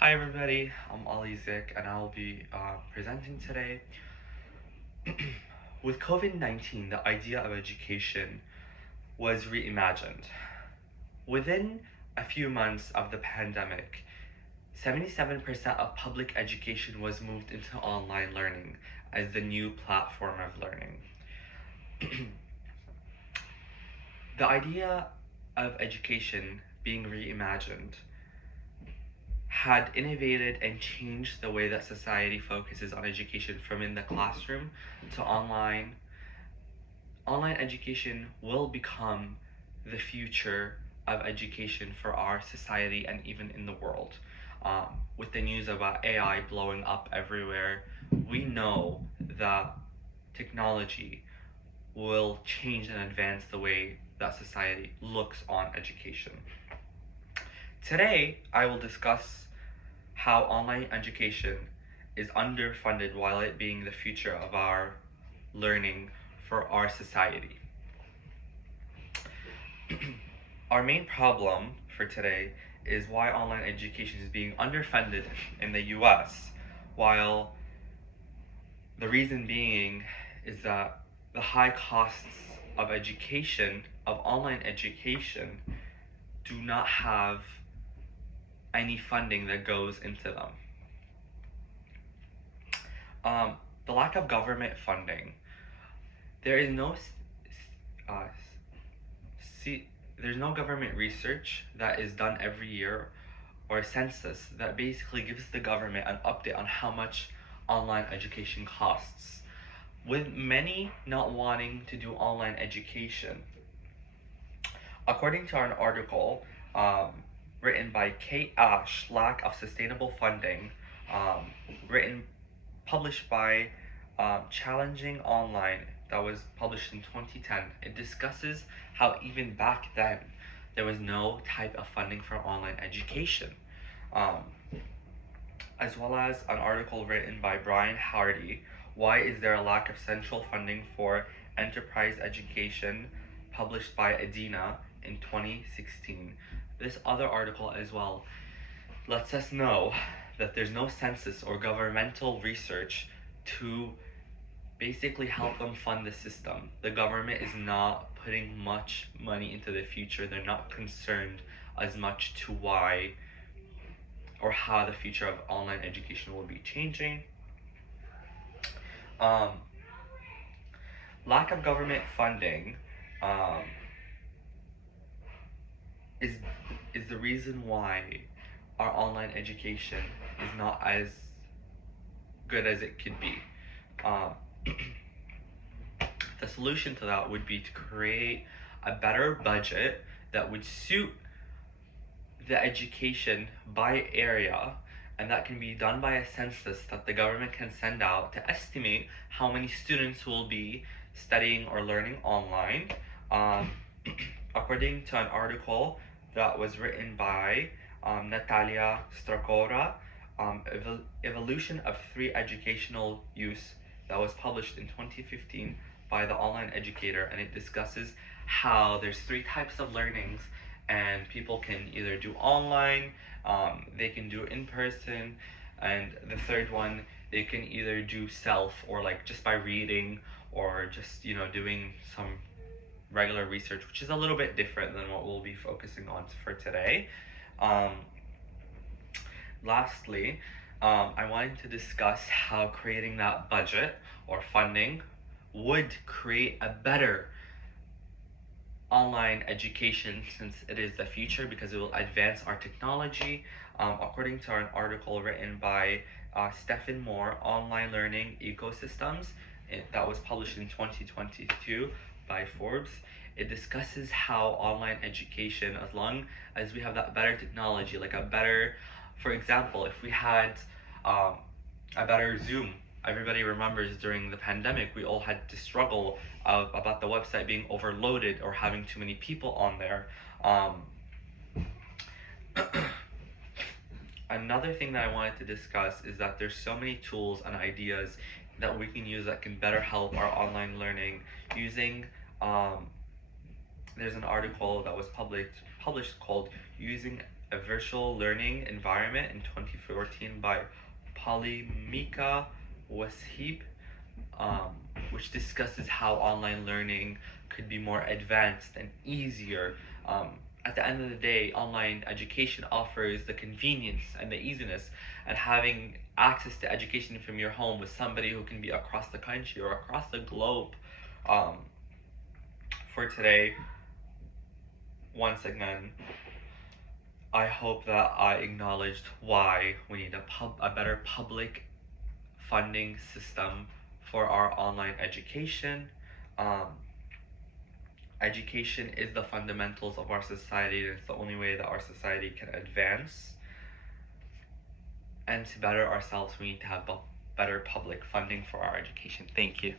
Hi everybody, I'm Ali Zik and I'll be presenting today. With COVID-19, the idea of education was reimagined. Within a few months of the pandemic, 77% of public education was moved into online learning as the new platform of learning. The idea of education being reimagined had innovated and changed the way that society focuses on education from in the classroom to online. Online education will become the future of education for our society and even in the world. With the news about AI blowing up everywhere, we know that technology will change and advance the way that society looks on education. Today, I will discuss how online education is underfunded while it being the future of our learning for our society. Our main problem for today is why online education is being underfunded in the US, while the reason being is that the high costs of education, of online education, do not have any funding that goes into them. The lack of government funding. There is no uh, there's no government research that is done every year or a census that basically gives the government an update on how much online education costs. With many not wanting to do online education, according to an article written by Kate Ash, Lack of Sustainable Funding, um, written published by Challenging Online, that was published in 2010. It discusses how even back then there was no type of funding for online education, um, as well as an article written by Brian Hardy, Why is There a Lack of Central Funding for Enterprise Education, published by Adina in 2016. This other article as well lets us know that there's no census or governmental research to basically help them fund the system. The government is not putting much money into the future. They're not concerned as much to why or how the future of online education will be changing. Um, Lack of government funding um, is is the reason why our online education is not as good as it could be. Um, the solution to that would be to create a better budget that would suit the education by area, and that can be done by a census that the government can send out to estimate how many students will be studying or learning online. Um, According to an article that was written by Natalia Strakora, Evolution of Three Educational Use, that was published in 2015 by The Online Educator, and it discusses how there's three types of learnings and people can either do online, they can do in person, and the third one, they can either do self or like just by reading or just doing some regular research, which is a little bit different than what we'll be focusing on for today. Um, Lastly, I wanted to discuss how creating that budget or funding would create a better online education, since it is the future, because it will advance our technology. According to an article written by Stephen Moore, Online Learning Ecosystems, that was published in 2022 by Forbes, it discusses how online education, as long as we have that better technology, like a better, for example, if we had um, a better Zoom. Everybody remembers during the pandemic, we all had to struggle about the website being overloaded or having too many people on there. Um, Another thing that I wanted to discuss is that there's so many tools and ideas that we can use that can better help our online learning using there's an article that was published called Using A Virtual Learning Environment in 2014 by Polymika Washib, um, which discusses how online learning could be more advanced and easier. At the end of the day, online education offers the convenience and the easiness, and having access to education from your home with somebody who can be across the country or across the globe. Um, for today, once again, I hope that I acknowledged why we need a better public funding system for our online education. Um, Education is the fundamentals of our society, and it's the only way that our society can advance. And to better ourselves, we need to have better public funding for our education. Thank you.